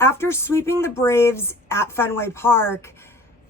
After sweeping the Braves at Fenway Park,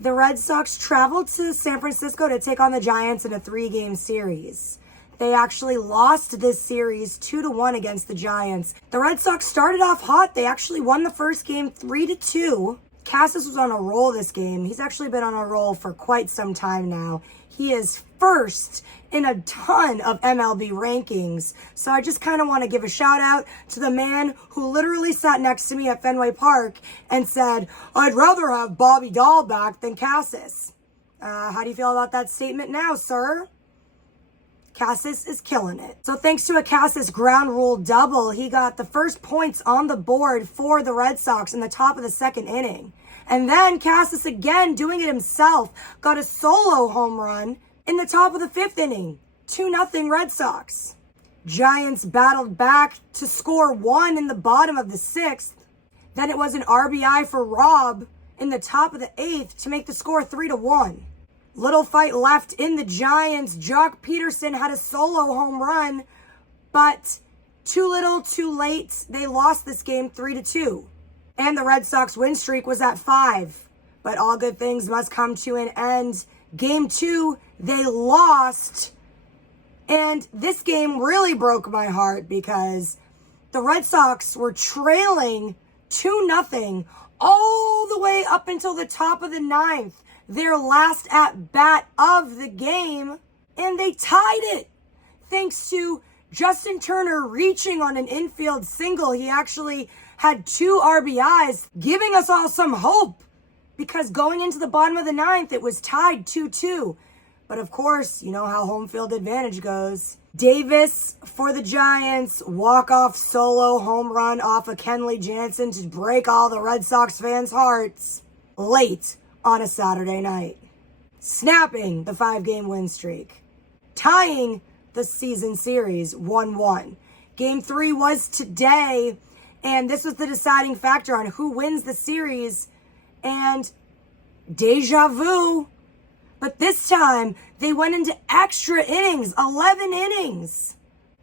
the Red Sox traveled to San Francisco to take on the Giants in a 3-game series. They actually lost this series 2-1 against the Giants. The Red Sox started off hot. They actually won the first game 3-2. Casas was on a roll this game. He's actually been on a roll for quite some time now. He is first in a ton of MLB rankings. So I just kind of want to give a shout out to the man who literally sat next to me at Fenway Park and said, "I'd rather have Bobby Dahl back than Casas." How do you feel about that statement now, sir? Casas is killing it. So thanks to a Casas ground rule double, he got the first points on the board for the Red Sox in the top of the second inning. And then Casas, again doing it himself, got a solo home run in the top of the 5th inning. 2-0 Red Sox. Giants battled back to score 1 in the bottom of the 6th. Then it was an RBI for Rob in the top of the 8th to make the score 3-1. Little fight left in the Giants. Jock Peterson had a solo home run, but too little, too late. They lost this game 3-2. And the Red Sox win streak was at 5. But all good things must come to an end. Game 2, they lost. And this game really broke my heart because the Red Sox were trailing 2-0 all the way up until the top of the 9th. Their last at bat of the game, and they tied it thanks to Justin Turner reaching on an infield single. He actually had 2 RBIs, giving us all some hope because going into the bottom of the 9th, it was tied 2-2. But of course, you know how home field advantage goes. Davis for the Giants, walk-off solo home run off of Kenley Jansen to break all the Red Sox fans' hearts late on a Saturday night, snapping the 5-game win streak, tying the season series 1-1. Game 3 was today, and this was the deciding factor on who wins the series, and deja vu. But this time, they went into extra innings, 11 innings.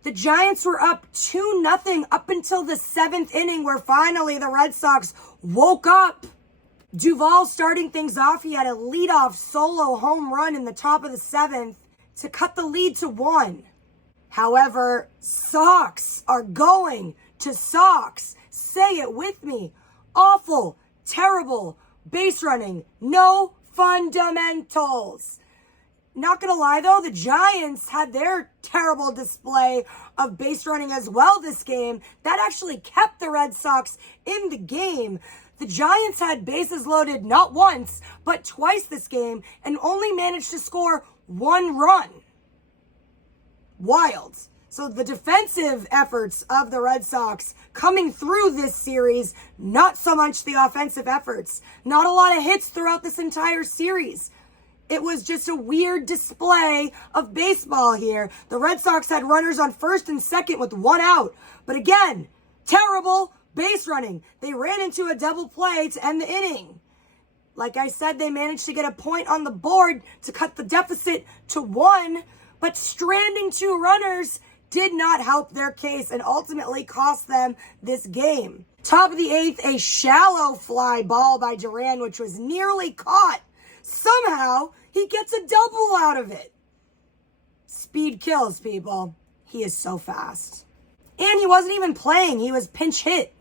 The Giants were up 2-0 up until the 7th inning, where finally the Red Sox woke up. Duvall starting things off, he had a leadoff solo home run in the top of the 7th to cut the lead to 1. However, Sox are going to Sox. Say it with me. Awful, terrible, base running, no fundamentals. Not gonna lie though, the Giants had their terrible display of base running as well this game. That actually kept the Red Sox in the game. The Giants had bases loaded not once, but twice this game and only managed to score 1 run. Wild. So the defensive efforts of the Red Sox coming through this series, not so much the offensive efforts. Not a lot of hits throughout this entire series. It was just a weird display of baseball here. The Red Sox had runners on first and second with 1 out. But again, terrible base running. They ran into a double play to end the inning. Like I said, they managed to get a point on the board to cut the deficit to 1, but stranding 2 runners did not help their case and ultimately cost them this game. Top of the 8th, a shallow fly ball by Duran, which was nearly caught. Somehow, he gets a double out of it. Speed kills, people. He is so fast. And he wasn't even playing. He was pinch hit.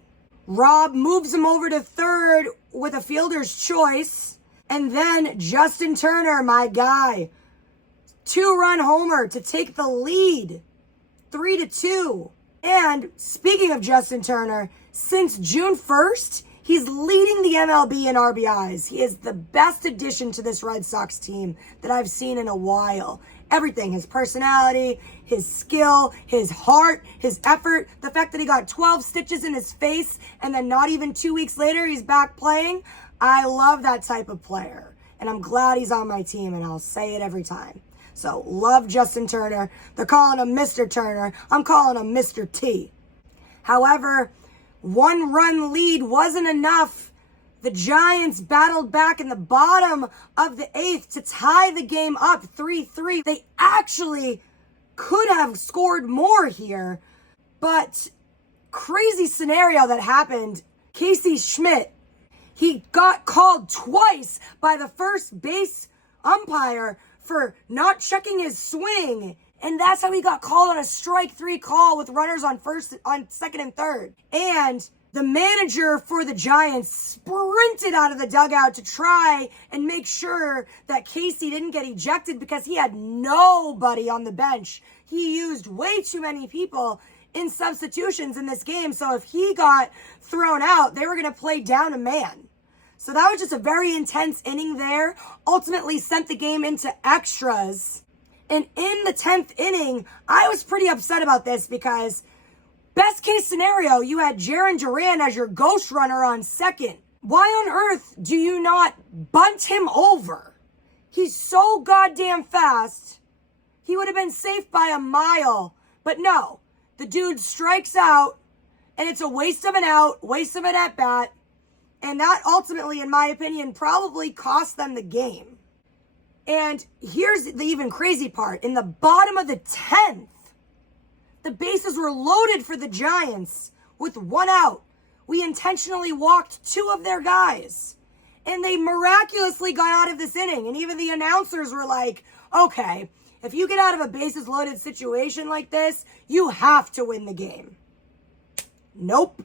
Rob moves him over to third with a fielder's choice. And then Justin Turner, my guy, 2-run homer to take the lead, 3-2. And speaking of Justin Turner, since June 1st, he's leading the MLB in RBIs. He is the best addition to this Red Sox team that I've seen in a while. Everything, his personality, his skill, his heart, his effort, the fact that he got 12 stitches in his face and then not even 2 weeks later he's back playing. I love that type of player. And I'm glad he's on my team, and I'll say it every time. So, love Justin Turner. They're calling him Mr. Turner. I'm calling him Mr. T. However, 1-run lead wasn't enough. The Giants battled back in the bottom of the 8th to tie the game up 3-3. They actually could have scored more here, but crazy scenario that happened Casey Schmidt, he got called twice by the first base umpire for not checking his swing. And that's how he got called on a strike 3 call with runners on second and third. And the manager for the Giants sprinted out of the dugout to try and make sure that Casey didn't get ejected because he had nobody on the bench. He used way too many people in substitutions in this game. So if he got thrown out, they were going to play down a man. So that was just a very intense inning there. Ultimately sent the game into extras. And in the 10th inning, I was pretty upset about this because best case scenario, you had Jarren Duran as your ghost runner on second. Why on earth do you not bunt him over? He's so goddamn fast. He would have been safe by a mile. But no, the dude strikes out, and it's a waste of an out, waste of an at-bat. And that ultimately, in my opinion, probably cost them the game. And here's the even crazy part. In the bottom of the 10th, the bases were loaded for the Giants with 1 out. We intentionally walked 2 of their guys. And they miraculously got out of this inning. And even the announcers were like, okay, if you get out of a bases loaded situation like this, you have to win the game. Nope.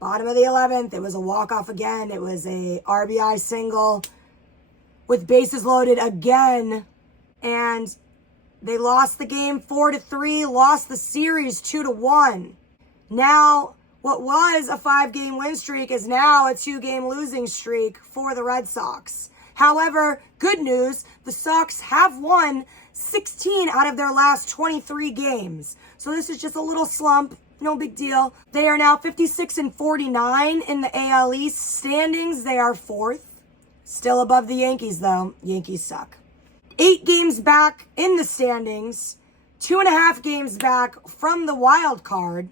Bottom of the 11th, it was a walk-off again. It was a RBI single with bases loaded again. And they lost the game 4-3, lost the series 2-1. Now, what was a 5-game win streak is now a 2-game losing streak for the Red Sox. However, good news, the Sox have won 16 out of their last 23 games. So this is just a little slump. No big deal. They are now 56-49 in the AL East standings. They are 4th. Still above the Yankees, though. Yankees suck. 8 games back in the standings. 2.5 games back from the wild card.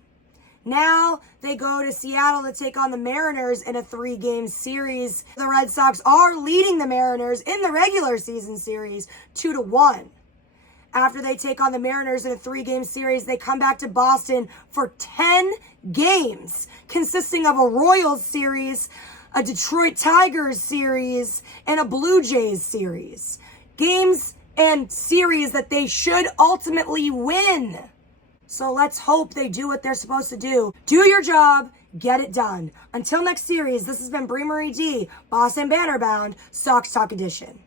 Now they go to Seattle to take on the Mariners in a 3-game series. The Red Sox are leading the Mariners in the regular season series 2-1. After they take on the Mariners in a 3-game series, they come back to Boston for 10 games, consisting of a Royals series, a Detroit Tigers series, and a Blue Jays series. Games and series that they should ultimately win. So let's hope they do what they're supposed to do. Do your job, get it done. Until next series, this has been Brie Marie D, Boston Banner Bound, Sox Talk Edition.